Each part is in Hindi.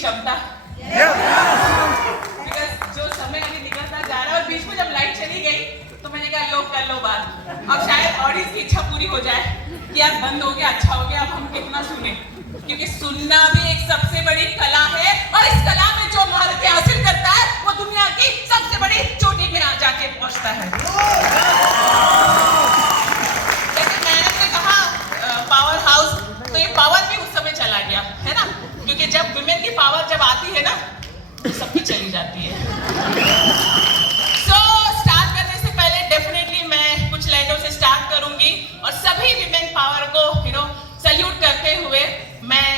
क्षमता जो समय अभी निकलता जा रहा है और बीच में जब लाइट चली गई तो मैंने कहा लो कर लो बात, अब शायद ऑडियंस की इच्छा पूरी हो जाए कि यार बंद हो गया, अच्छा हो गया, अब हम कितना सुने, क्योंकि सुनना भी एक सबसे बड़ी कला है और इस कला में जो महारतें हासिल करता है वो दुनिया की सबसे बड़ी चोटी में आ जाके पहुंचता है। जैसे मैडम ने कहा पावर हाउस, तो ये पावर भी उस समय चला गया है ना, क्योंकि जब वुमेन की पावर जब आती है ना तो सबकी चली जाती है। स्टार्ट करने से पहले डेफिनेटली मैं कुछ लाइनों से स्टार्ट करूंगी और सभी विमेन पावर को सैल्यूट करते हुए मैं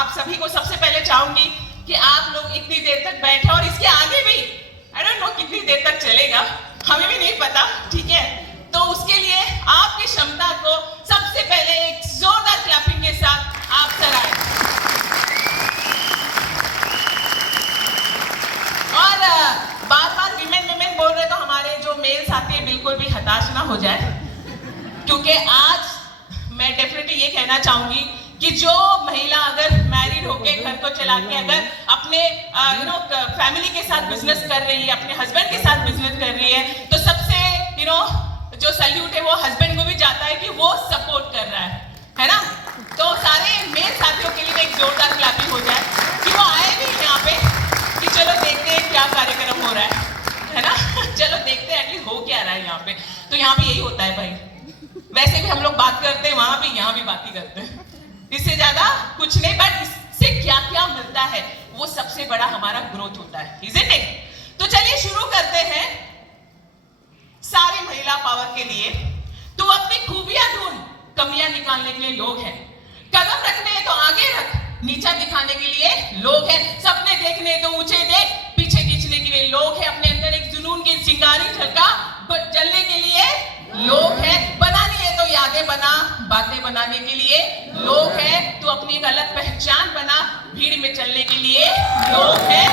आप सभी को सबसे पहले चाहूंगी कि आप लोग इतनी देर तक बैठे और इसके आगे भी आई डोंट नो कितनी देर तक चलेगा, हमें भी नहीं पता, ठीक है, तो उसके लिए आपकी क्षमता को सबसे पहले एक जोरदार क्लैपिंग के साथ आप सराहें। और बार बार विमेन बोल रहे तो हमारे जो मेल साथी है बिल्कुल भी हताश ना हो जाए, क्योंकि आज मैं डेफिनेटली ये कहना चाहूंगी कि जो महिला अगर मैरिड होके घर को चला के अगर अपने फैमिली के साथ बिजनेस कर रही है, अपने हस्बैंड के साथ बिजनेस कर रही है, तो सबसे जो सैल्यूट है वो हस्बैंड को भी जाता है कि वो सपोर्ट कर रहा है ना। तो सारे मेल साथियों के लिए एक जोरदार क्लैपिंग हो जाए कि वो आए भी यहाँ पे कि चलो देखते हैं क्या कार्यक्रम हो रहा है ना चलो देखते हैं एटलीस्ट हो क्या रहा है यहाँ पे। तो यहाँ पे यही होता है भाई, वैसे भी हम लोग बात करते हैं वहां भी, यहाँ भी बात ही करते हैं, इससे ज्यादा कुछ नहीं, बट इससे क्या क्या मिलता है वो सबसे बड़ा हमारा ग्रोथ होता है, इज़न्ट इट? तो चलिए शुरू करते हैं। सारे महिला पावर के लिए तो अपनी खूबियां ढूंढ, कमियां निकालने के लिए लोग हैं, कदम रखने तो आगे रख, नीचा दिखाने के लिए लोग हैं, सपने देखने तो ऊंचे देख, पीछे खींचने के लिए लोग हैं, अपने अंदर एक जुनून की चिंगारी झलका जलने के लिए लोग हैं, बनानी है तो यादें बना, बातें बनाने के लिए लोग हैं, तू अपनी एक अलग पहचान बना, भीड़ में चलने के लिए लोग हैं।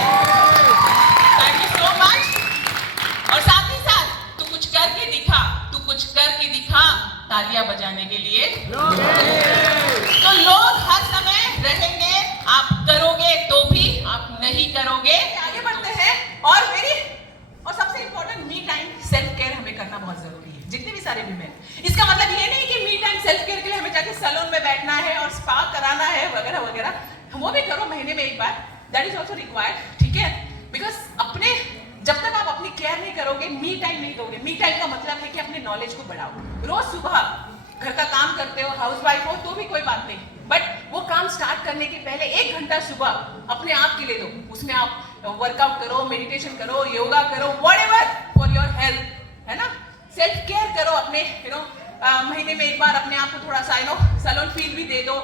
Thank you so much. और साथ ही साथ तू कुछ करके दिखा, तू कुछ करके दिखा, तालियां बजाने के लिए तो लोग हर समय रहेंगे, आप करोगे तो भी, आप नहीं करोगे। आगे बढ़ते हैं और सबसे important me time self care हमें करना बहुत जरूरी है, जितने भी सारे विमेन। इसका मतलब ये नहीं कि मी टाइम सेल्फ केयर के लिए हमें जाके सैलून में बैठना है और स्पा कराना है वगैरह वगैरह, वो भी करो महीने में एक बार, दैट इज ऑल्सो रिक्वायर्ड, ठीक है, बिकॉज अपने जब तक आप अपनी केयर नहीं करोगे, मी टाइम नहीं दोगे। मी टाइम का मतलब है कि अपने नॉलेज को बढ़ाओ। रोज सुबह घर का काम करते हो, हाउसवाइफ हो तो भी कोई बात नहीं, बट वो काम स्टार्ट करने के पहले 1 घंटा सुबह अपने आप के लिए दो, उसमें आप वर्कआउट करो, मेडिटेशन करो, योगा करो, व्हाटएवर फॉर योर हेल्थ, है ना, सेल्फ केयर करो अपने, महीने में एक बार अपने आप को थोड़ा सा सैलून फील भी दे दो,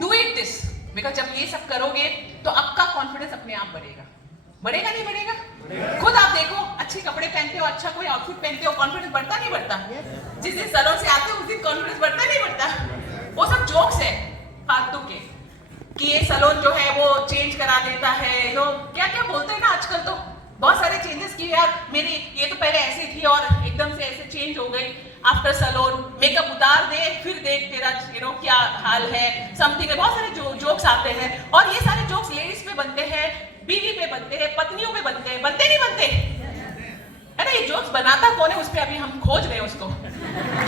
डू इट दिस, बिकॉज जब ये सब करोगे तो आपका कॉन्फिडेंस अपने आप बढ़ेगा, बढ़ेगा नहीं बढ़ेगा? खुद आप देखो, अच्छे कपड़े पहनते हो, अच्छा कोई आउटफिट पहनते हो, कॉन्फिडेंस बढ़ता नहीं बढ़ता? जिस दिन सैलून से आते हो उस दिन कॉन्फिडेंस बढ़ता नहीं बढ़ता? वो सब जोक्स है फालतू के कि ये सैलून जो है वो चेंज करा देता है, क्या क्या बोलते हैं ना आजकल, तो बहुत सारे चेंजेस किए यार, मेरी ये तो पहले ऐसे थी और एकदम से ऐसे चेंज हो गई आफ्टर सैलून, मेकअप उतार दे फिर देख तेरा क्या हाल है, समथिंग है, बहुत सारे जोक्स आते हैं और ये सारे जोक्स लेडीज पे बनते हैं, बीवी पे बनते हैं, पत्नियों पे बनते हैं, बनते नहीं बनते है ना? ये जोक्स बनाता कौन है उस पे अभी हम खोज रहे हैं उसको,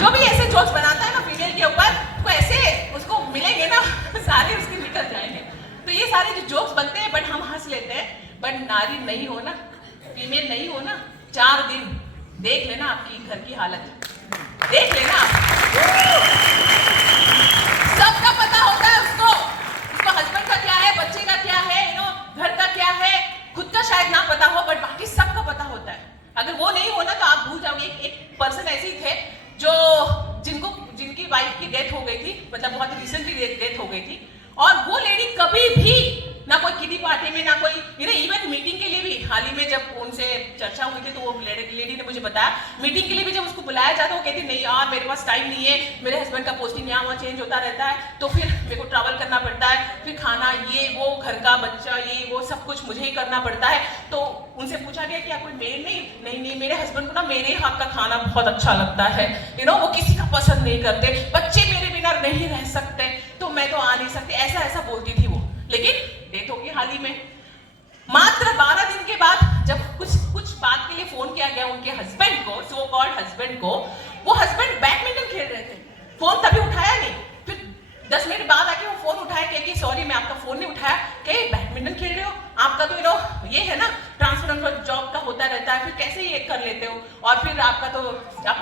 जो भी ऐसे जोक्स बनाता है ना फीमेल के ऊपर, तो ऐसे उसको मिलेंगे ना सारे उसके निकल जाएंगे। तो ये सारे जो जोक्स बनते हैं बट हम हंस लेते हैं, बट नारी नहीं हो ना, फीमेल नहीं हो ना, 4 दिन देख लेना आपकी घर की हालत, देख लेना, सबका पता होता है उसको हस्बैंड का क्या है, बच्चे का क्या है, घर का वो नहीं हो ना तो आप भूल जाओगे। एक पर्सन ऐसे ही थे जो जिनकी वाइफ की डेथ हो गई थी, मतलब बहुत रिसेंटली डेथ हो गई थी, और वो लेडी कभी भी ना कोई किटी पार्टी में, ना कोई इवन मीटिंग के लिए भी, हाल ही में जब उनसे चर्चा हुई थी तो वो लेडी ने मुझे बताया, मीटिंग के लिए भी जब उसको बुलाया जाता वो कहती नहीं यार मेरे पास टाइम नहीं है, मेरे हस्बैंड का पोस्टिंग यहाँ वहाँ चेंज होता रहता है, तो फिर मेरे को ट्रैवल करना पड़ता है, फिर खाना ये वो, घर का बच्चा ये वो सब कुछ मुझे ही करना पड़ता है। तो उनसे पूछा गया कि कोई मेड नहीं, मेरे हस्बैंड को ना मेरे हाथ का खाना बहुत अच्छा लगता है, वो किसी का पसंद नहीं करते, बच्चे मेरे बिना नहीं रह सकते, तो मैं तो आ नहीं सकती, ऐसा बोलती थी वो। लेकिन डेथ होगी हाल ही में। मात्र 12 दिन के बाद जब कुछ बात के लिए फोन किया गया उनके हस्बैंड को, सो कॉल्ड हस्बैंड को, वो हस्बैंड बैडमिंटन खेल रहे थे, फोन तभी उठाया नहीं, फिर 10 मिनट बाद आके वो फोन उठाया कि सॉरी मैं आपका फोन नहीं उठाया, कि बैडमिंटन खेल रहे हो, आपका तो ये है ना ट्रांसफर जॉब का होता रहता है, फिर कैसे ये कर लेते हो, और फिर आपको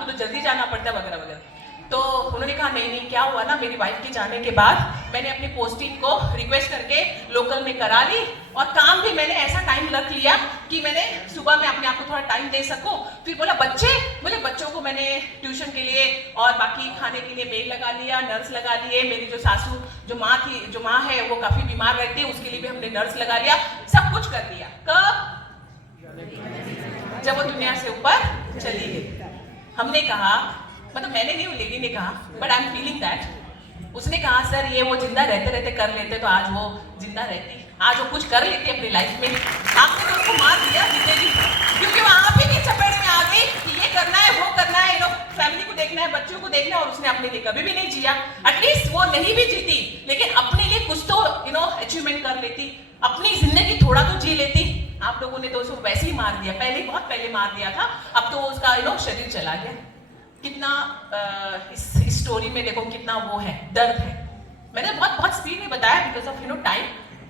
तो जल्दी जाना पड़ता है वगैरह वगैरह। तो उन्होंने कहा नहीं क्या हुआ ना, मेरी वाइफ के जाने के बाद मैंने अपनी पोस्टिंग को रिक्वेस्ट करके लोकल में करा ली, और काम भी मैंने ऐसा टाइम रख लिया कि मैंने सुबह में अपने आप को थोड़ा टाइम दे सकूं। फिर बच्चों को मैंने ट्यूशन के लिए और बाकी खाने के लिए मेड लगा लिया, नर्स लगा लिए, मेरी जो सासू जो माँ है वो काफी बीमार रहती है, उसके लिए भी हमने नर्स लगा लिया, सब कुछ कर लिया। कब? जब वो दुनिया से ऊपर चली गई। हमने कहा, मतलब मैंने नहीं, वो लेडी ने कहा, but I am feeling that, उसने कहा सर ये वो जिंदा रहते कर लेते तो आज वो जिंदा रहती, आज वो कुछ कर लेती अपनी लाइफ में, आपने तो उसको मार दिया जिंदगी, क्योंकि वो आप ही के चपेट में आ गई कि ये करना है वो करना है, फैमिली को देखना है, बच्चों को देखना है, और उसने अपने लिए कभी भी नहीं जिया। एटलीस्ट वो नहीं भी जीती लेकिन अपने लिए कुछ तो अचीवमेंट कर लेती, अपनी जिंदगी थोड़ा तो जी लेती। आप लोगों ने तो उसको वैसे ही मार दिया, बहुत पहले मार दिया था, अब तो उसका शरीर चला गया। कितना इस स्टोरी में देखो कितना वो है, दर्द है। मैंने बहुत स्पीड में बताया बिकॉज ऑफ टाइम,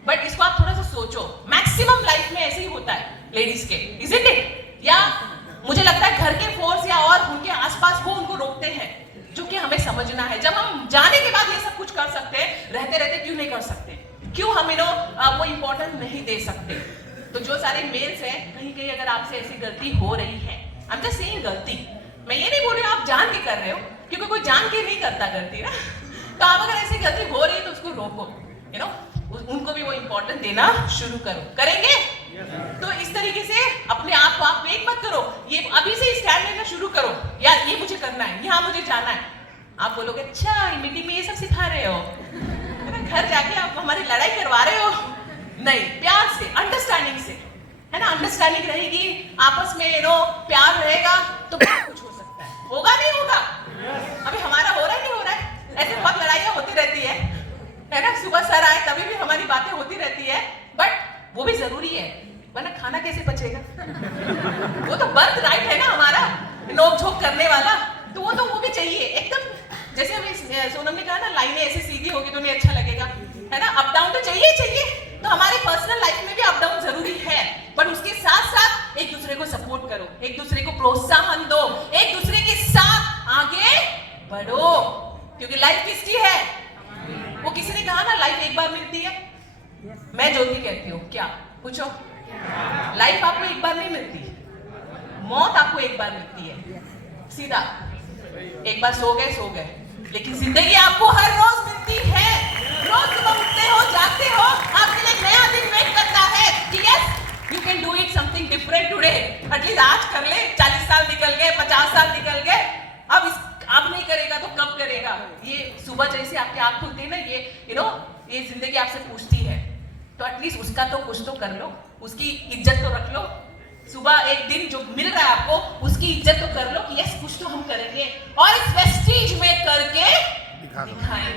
बट इसको आप थोड़ा सा सोचो, मैक्सिमम लाइफ में ऐसे ही होता है लेडीज के, इजंट इट? या मुझे लगता है घर के फोर्स या और उनके आसपास वो उनको रोकते हैं, जो कि हमें समझना है। जब हम जाने के बाद ये सब कुछ कर सकते हैं, रहते रहते क्यों नहीं कर सकते? क्यों हम वो इंपॉर्टेंट नहीं दे सकते? तो जो सारे मेल्स हैं, कहीं अगर आपसे ऐसी गलती हो रही है, आई एम जस्ट सेइंग गलती, मैं ये नहीं बोल रही हूँ आप जान के कर रहे हो, क्योंकि कोई जान के नहीं करता गलती ना, तो आप अगर ऐसी गलती हो रही है तो उसको रोको, उनको भी वो इंपॉर्टेंट देना शुरू करो। करेंगे? तो इस तरीके से अपने आप को आप वेट मत करो, ये अभी से स्टैंड लेना शुरू करो, यार ये मुझे करना है, यहाँ मुझे जाना है। आप बोलोगे अच्छा मीटिंग में ये सब सिखा रहे हो, घर जाके आप हमारी लड़ाई करवा रहे हो? नहीं, प्यार से, अंडरस्टैंडिंग से, है ना, अंडरस्टैंडिंग रहेगी, आपस में प्यार रहेगा तो कुछ हो सकता है। होगा नहीं होगा? अभी हमारा हो रहा है नहीं हो रहा है? ऐसे बहुत लड़ाइयाँ होती रहती है ना, सुबह सर आए तभी भी हमारी बातें होती रहती है, बट वो भी जरूरी है, वरना खाना कैसे पचेगा? वो तो बर्थ राइट है ना हमारा, नोक झोंक करने वाला, तो वो भी चाहिए एकदम। जैसे अभी सोनम ने कहा ना, लाइनें ऐसे सीधी होगी तो नहीं अच्छा लगेगा, है ना, अप डाउन तो चाहिए। तो हमारे पर्सनल लाइफ में भी अप डाउन जरूरी है, पर उसके साथ साथ एक दूसरे को सपोर्ट करो, एक दूसरे को प्रोत्साहन दो, एक दूसरे के साथ आगे बढ़ो, क्योंकि लाइफ किसकी है? वो किसी ने कहा ना लाइफ एक बार मिलती है, मैं ज्योति कहती हूँ, क्या पूछो? लाइफ आपको एक बार नहीं मिलती, मौत आपको एक बार मिलती है, सीधा एक बार सो गए, लेकिन जिंदगी आपको हर रोज मिलती है। रोज सुबह उठते हो, जागते हो, आपके लिए नया दिन वेट करता है कि yes you can do it something different today. At least आज कर ले, 40 साल निकल गए, 50 साल निकल गए, अब नहीं करेगा तो कब करेगा? ये सुबह जैसे आपकी आंख खुलती है ना, ये जिंदगी आपसे पूछती है, तो एटलीस्ट उसका तो कुछ तो कर लो, उसकी इज्जत तो रख लो। सुबह एक दिन जो मिल रहा है आपको, उसकी इज्जत तो कर लो कि यस कुछ तो हम करेंगे, और इस वेस्टीज में करके दिखाएंगे।